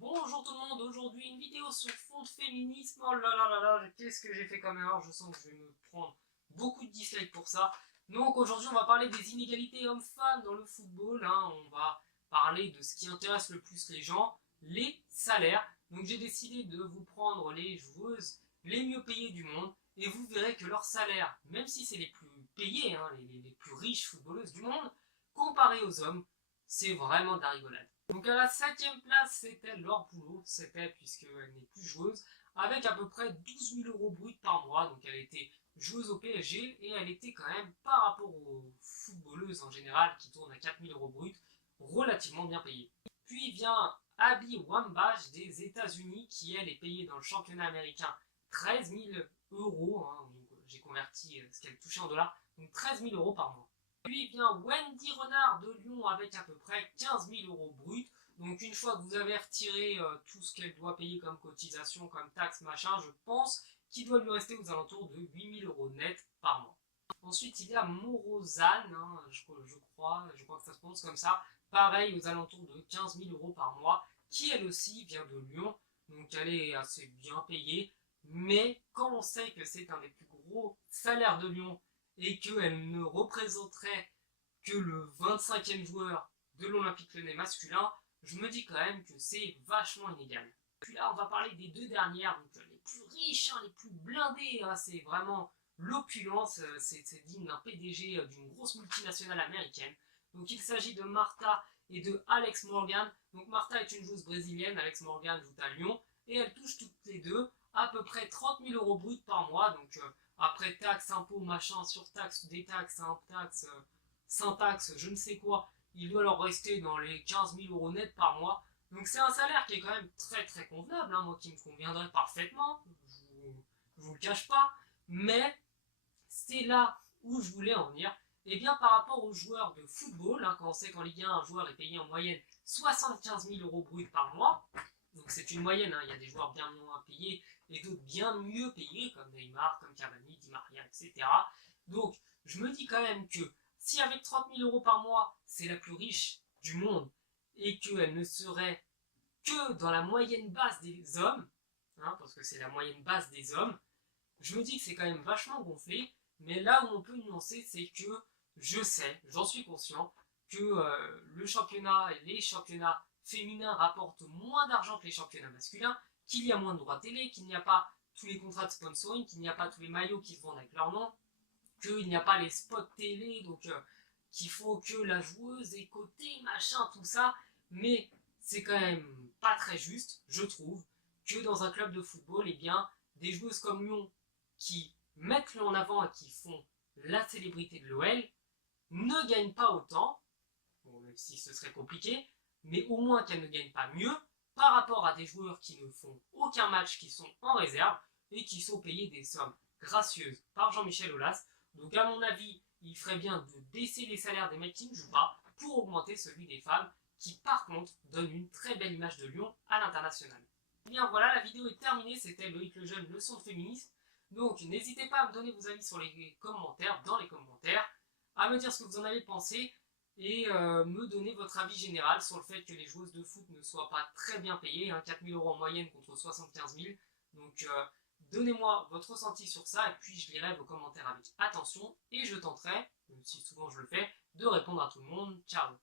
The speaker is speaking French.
Bonjour tout le monde, aujourd'hui une vidéo sur fond de féminisme. Oh là là là là, qu'est-ce que j'ai fait comme erreur, je sens que je vais me prendre beaucoup de dislikes pour ça. Donc aujourd'hui on va parler des inégalités hommes-femmes dans le football, on va parler de ce qui intéresse le plus les gens, les salaires. Donc j'ai décidé de vous prendre les joueuses les mieux payées du monde et vous verrez que leur salaire, même si c'est les plus payées, les plus riches footballeuses du monde, comparé aux hommes, c'est vraiment de la rigolade. Donc à la 5e place, c'était Laure Boulot, puisqu'elle n'est plus joueuse, avec à peu près 12 000 euros bruts par mois. Donc elle était joueuse au PSG et elle était quand même, par rapport aux footballeuses en général qui tournent à 4 000 euros bruts, relativement bien payée. Puis vient Abby Wambach des États-Unis qui elle est payée dans le championnat américain 13 000 euros. J'ai converti ce qu'elle touchait en dollars, donc 13 000 euros par mois. Puis vient Wendy Renard de Lyon avec à peu près 15 000 euros bruts. Donc une fois que vous avez retiré tout ce qu'elle doit payer comme cotisation, comme taxe, machin, je pense qu'il doit lui rester aux alentours de 8 000 euros net par mois. Ensuite il y a Morozane, je crois que ça se prononce comme ça, pareil aux alentours de 15 000 euros par mois, qui elle aussi vient de Lyon, donc elle est assez bien payée, mais quand on sait que c'est un des plus gros salaires de Lyon, et qu'elle ne représenterait que le 25e joueur de l'Olympique Lyonnais masculin, je me dis quand même que c'est vachement inégal. Puis là, on va parler des deux dernières, donc les plus riches, les plus blindés, c'est vraiment l'opulence, c'est digne d'un PDG d'une grosse multinationale américaine. Donc il s'agit de Martha et de Alex Morgan. Donc Martha est une joueuse brésilienne, Alex Morgan joue à Lyon, et elles touchent toutes les deux à peu près 30 000 euros bruts par mois, donc après taxes, impôts, machin, surtaxes, détaxes, taxes, sans taxes, je ne sais quoi, il doit leur rester dans les 15 000 euros net par mois. Donc c'est un salaire qui est quand même très très convenable, moi qui me conviendrait parfaitement, je vous le cache pas, mais c'est là où je voulais en venir. Et bien par rapport aux joueurs de football, quand on sait qu'en Ligue 1, un joueur est payé en moyenne 75 000 euros bruts par mois, donc c'est une moyenne, il y a des joueurs bien moins payés et d'autres bien mieux payés, comme Neymar, comme Cavani, Di Maria, etc. Donc je me dis quand même que si avec 30 000 euros par mois, c'est la plus riche du monde, et qu'elle ne serait que dans la moyenne basse des hommes, parce que c'est la moyenne basse des hommes, je me dis que c'est quand même vachement gonflé, mais là où on peut nuancer, c'est que je sais, j'en suis conscient, que les championnats féminins rapportent moins d'argent que les championnats masculins, qu'il y a moins de droits télé, qu'il n'y a pas tous les contrats de sponsoring, qu'il n'y a pas tous les maillots qui se vendent avec leur nom, qu'il n'y a pas les spots télé, donc qu'il faut que la joueuse ait coté, machin, tout ça, mais c'est quand même pas très juste, je trouve, que dans un club de football, eh bien, des joueuses comme Lyon, qui mettent Lyon en avant et qui font la célébrité de l'OL, ne gagnent pas autant, bon, même si ce serait compliqué, mais au moins qu'elles ne gagnent pas mieux, par rapport à des joueurs qui ne font aucun match, qui sont en réserve, et qui sont payés des sommes gracieuses par Jean-Michel Aulas. Donc à mon avis, il ferait bien de baisser les salaires des mecs qui ne jouent pas, pour augmenter celui des femmes, qui par contre donnent une très belle image de Lyon à l'international. Et bien voilà, la vidéo est terminée, c'était Loïc Lejeune, leçon de féminisme. Donc n'hésitez pas à me donner vos avis sur les commentaires, dans les commentaires, à me dire ce que vous en avez pensé, et me donner votre avis général sur le fait que les joueuses de foot ne soient pas très bien payées, 4 000 euros en moyenne contre 75 000. Donc donnez-moi votre ressenti sur ça, et puis je lirai vos commentaires avec attention, et je tenterai, même si souvent je le fais, de répondre à tout le monde. Ciao!